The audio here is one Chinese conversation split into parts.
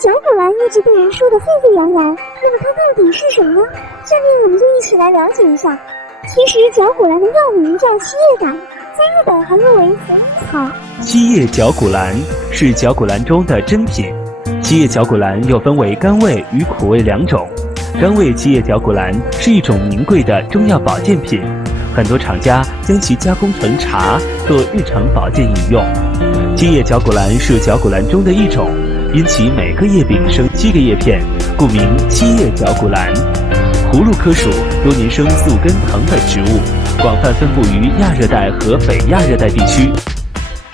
绞股蓝一直被人说得沸沸扬扬，那么它到底是什么呢？下面我们就一起来了解一下。其实绞股蓝的药名叫七叶胆，在日本还又为茯苓草。七叶绞股蓝是绞股蓝中的珍品。七叶绞股蓝又分为甘味与苦味两种。甘味七叶绞股蓝是一种名贵的中药保健品，很多厂家将其加工成茶做日常保健饮用。七叶绞股蓝是绞股蓝中的一种，因其每个叶柄生7个叶片，故名七叶绞股蓝。葫芦科属多年生宿根藤本植物，广泛分布于亚热带和北亚热带地区。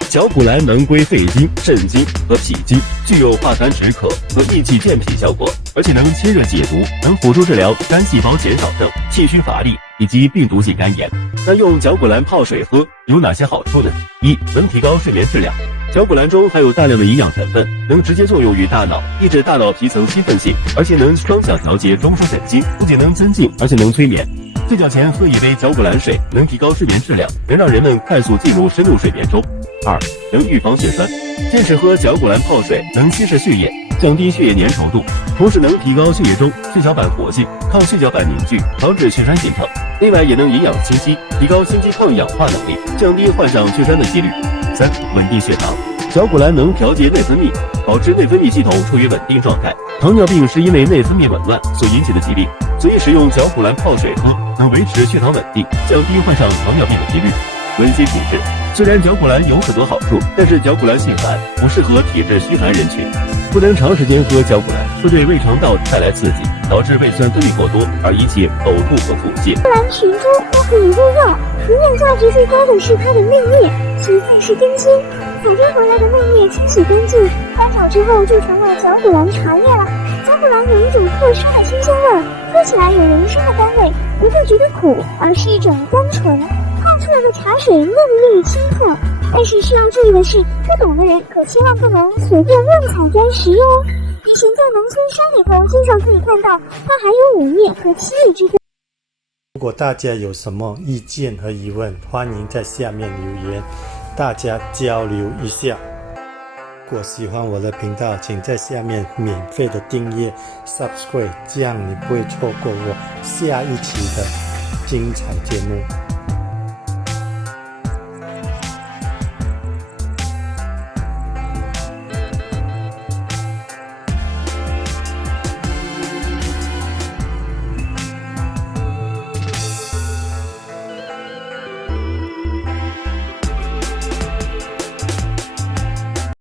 绞股蓝能归肺经、肾经和脾经，具有化痰止渴和益气健脾效果，而且能清热解毒，能辅助治疗肝细胞减少症、气虚乏力以及病毒性肝炎。那用绞股蓝泡水喝有哪些好处呢？一、能提高睡眠质量。绞股蓝中含有大量的营养成分，能直接作用于大脑，抑制大脑皮层兴奋性，而且能双向调节中枢神经，不仅能增进，而且能催眠。睡觉前喝一杯绞股蓝水，能提高睡眠质量，能让人们快速进入深度睡眠中。二、能预防血栓。坚持喝绞股蓝泡水，能稀释血液，降低血液粘稠度，同时能提高血液中血小板活性，抗血小板凝聚，防止血栓形成。另外也能营养心肌，提高心肌抗氧化能力，降低患上血栓的几率。三、稳定血糖。绞股蓝能调节内分泌，保持内分泌系统处于稳定状态。糖尿病是因为内分泌紊乱所引起的疾病，所以使用绞股蓝泡水喝，能维持血糖稳定，降低患上糖尿病的几率。温煦体质。虽然绞股蓝有很多好处，但是绞股蓝性寒，不适合体质虚寒人群，不能长时间喝绞股蓝，会对胃肠道带来刺激，导致胃酸分泌过多，而引起呕吐和腹泻。蓝群株都可以入药，营养价值最高的是它的内叶，其次是根茎。采摘回来的内叶清洗干净，翻炒之后就成了绞股蓝茶叶了。绞股蓝有一种特殊的清香味，喝起来有人参的甘味，不会觉得苦，而是一种甘醇。泡出来的茶水嫩绿清澈，但是需要注意的是，不懂的人可千万不能随便乱采摘食用哦。以前在农村山里头经常可以看到，它还有5叶和7叶之分。如果大家有什么意见和疑问，欢迎在下面留言，大家交流一下。如果喜欢我的频道，请在下面免费的订阅 Subscribe， 这样你不会错过我下一期的精彩节目。